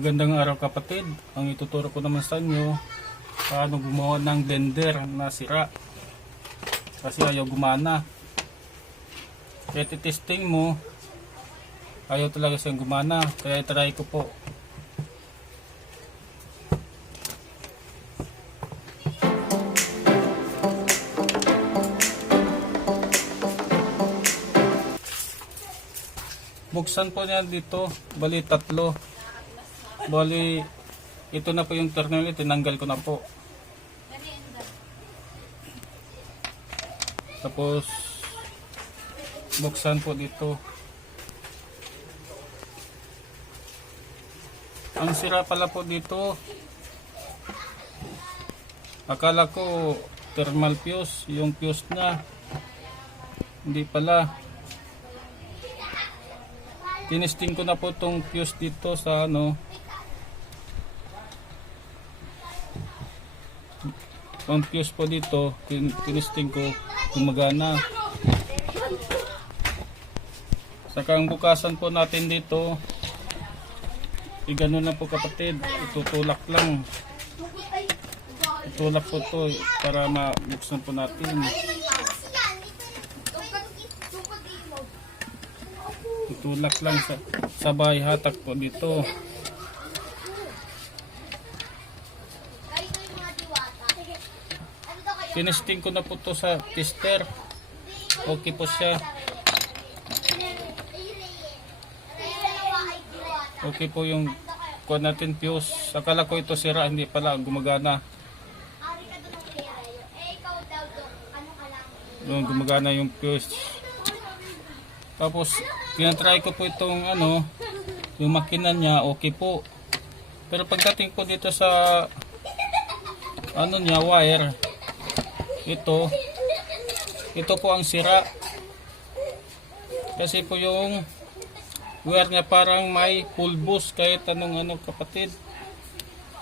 Magandang araw kapatid. Ang ituturo ko naman sa inyo paano gumawa ng blender na sira. Kasi ayaw gumana. Kaya titesting mo, ayaw talaga siyang gumana. Kaya try ko po. Buksan po niya dito, bali tatlo. Bali, ito na po yung terminal, tinanggal ko na po. Tapos, buksan po dito. Ang sira pala po dito, akala ko thermal fuse, yung fuse na. Hindi pala. Tinesting ko na po tong fuse dito sa ano. Ang fuse po dito, tin tinesting ko gumagana. Saka ang bukasan po natin dito, igano na po kapatid, itutulak lang. Itulak po to para mabuksan po natin. Itulak lang sa sabay hatak po dito. Tinesting ko na po to sa tester. Okay po siya. Okay po yung kuha natin fuse. Akala ko ito sira, hindi pala gumagana. Yung gumagana yung fuse. Tapos, tinatry ko po itong ano, yung makina niya, okay po. Pero pagdating po dito sa ano niya, wire, ito, ito po ang sira. Kasi po yung wire niya parang may pulbos kahit anong ano kapatid.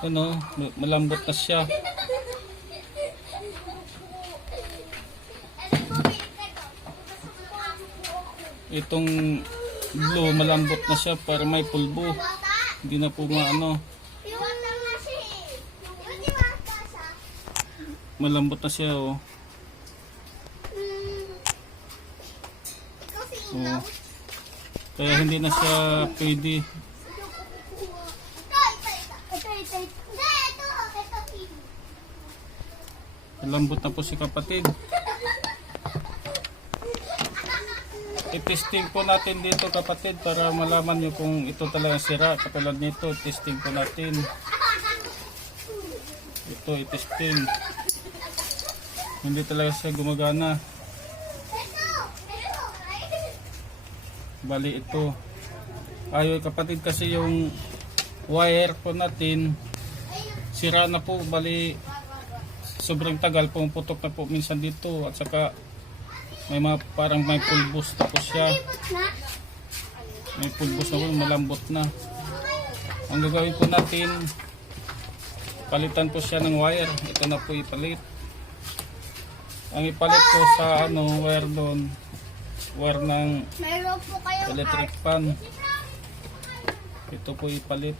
Ano, malambot na siya. Itong blue malambot na siya para may pulbo. Hindi na po maano, malambot na siya oh. oh. Kaya hindi na siya pwede. Malambot na po si kapatid. I-testing po natin dito kapatid para malaman nyo kung ito talaga sira. Katulad nito, testing po natin. Ito, i-testing. Hindi talaga siya gumagana. Bali ito. Ayaw kapatid kasi yung wire po natin sira na po. Bali sobrang tagal pumuputok na po minsan dito. At saka may mga parang may pulbos tapos siya. May pulbos na po malambot na. Ang gagawin po natin palitan po siya ng wire. Ito na po ipalit ang ipalit ko sa ano wire doon. Wire ng electric fan ito po ipalit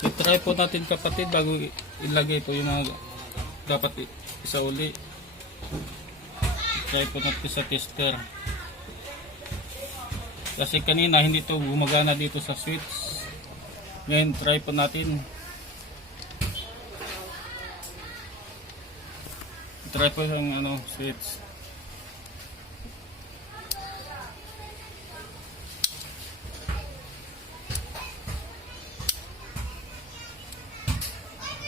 try po natin kapatid bago ilagay po yung mga dapat isa uli. Try po natin sa tester. Kasi kanina hindi to gumagana dito sa switch. Ngayon try po natin. Try po yung ano switch.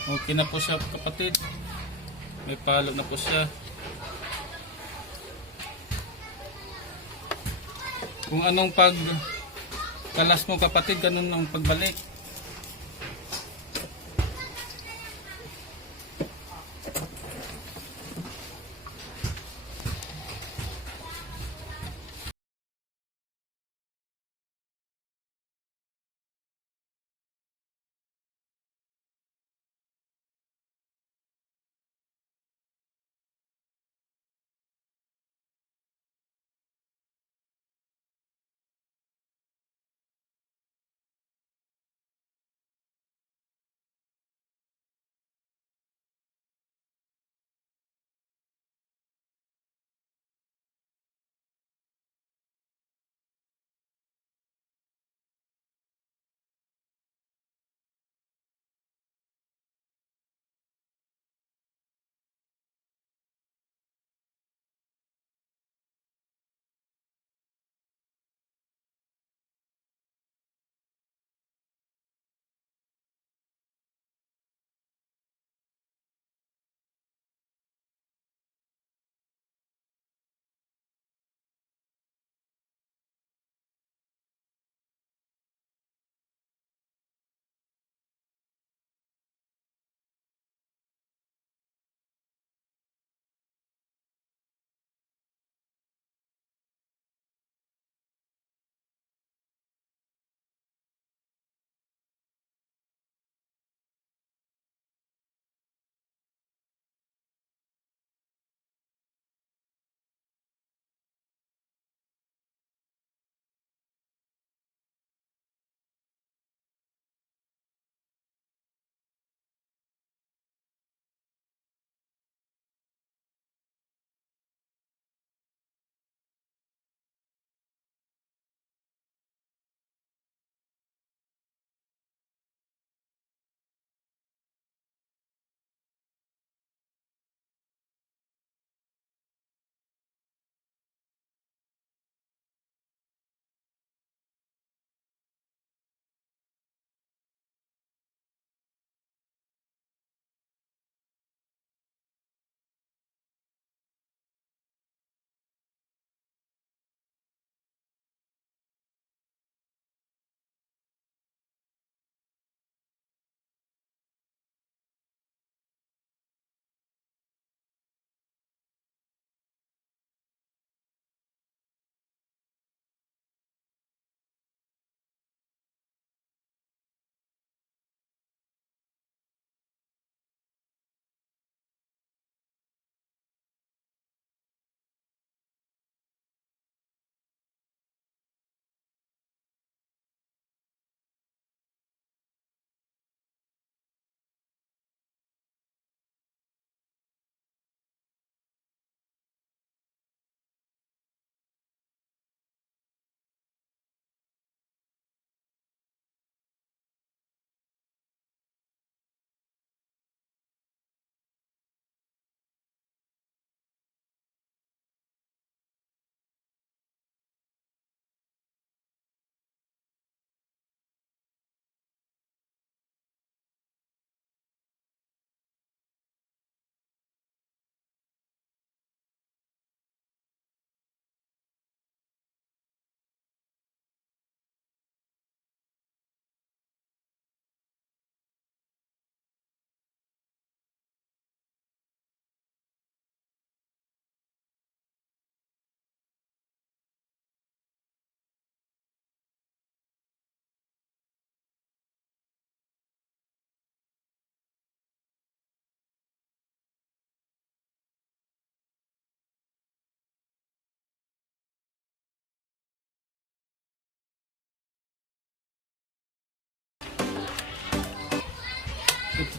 Okay na po siya kapatid. May palo na po siya. Kung anong pag kalas mo kapatid, ganun ang pagbalik.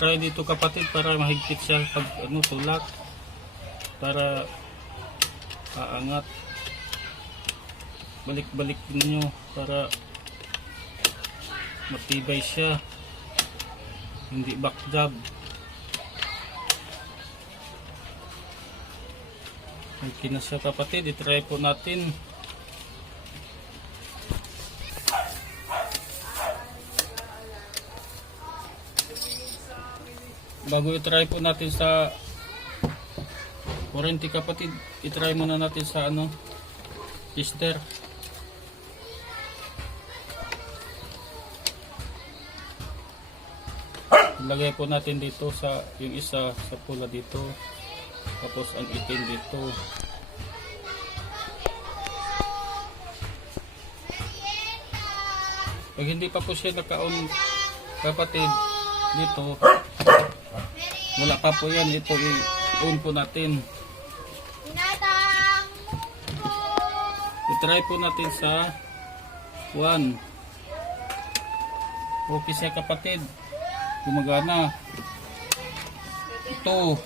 Try dito kapatid para mahigpit siya pag ano tulak. Para aangat. Balik-balik ninyo para matibay siya. Hindi backjab okay na siya kapatid. Itry po natin bago itry po natin sa warranty kapatid itry muna natin sa ano tester. Ilagay po natin dito sa yung isa sa pula dito. Tapos ang itim dito. Pag hindi pa po siya naka-on kapatid dito wala pa po yan. Ito i-on po natin. I-try po natin sa 1 okay siya kapatid. Gumagana. Ito.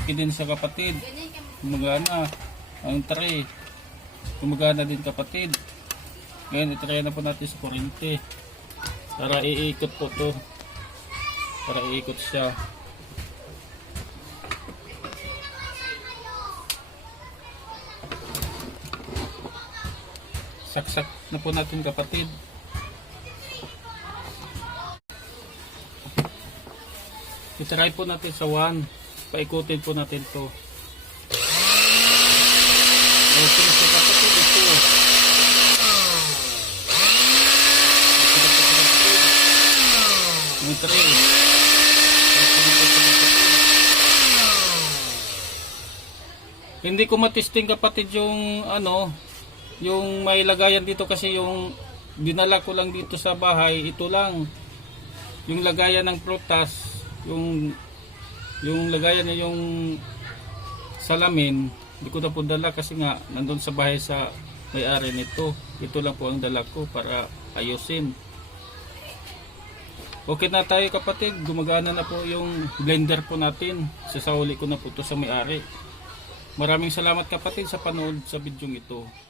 Okay din sa kapatid. Gumagana. Ang 3 gumagana din kapatid. Ngayon itry na po natin sa kurente para iikot po to. Para iikot siya saksak na po natin kapatid. Itry po natin sa 1 paikutin po natin to. Okay sa kapatid ito. 3 hindi ko matisting kapatid yung ano yung may lagayan dito kasi yung dinala ko lang dito sa bahay ito lang. Yung lagayan ng prutas yung yung lagayan niya yung salamin hindi ko na po dala kasi nga nandun sa bahay sa may-ari nito. Ito lang po ang dala ko para ayusin. Okay na tayo kapatid. Gumagana na po yung blender po natin. Sasauli ko na po to sa may-ari. Maraming salamat kapatid sa panood sa bidyong ito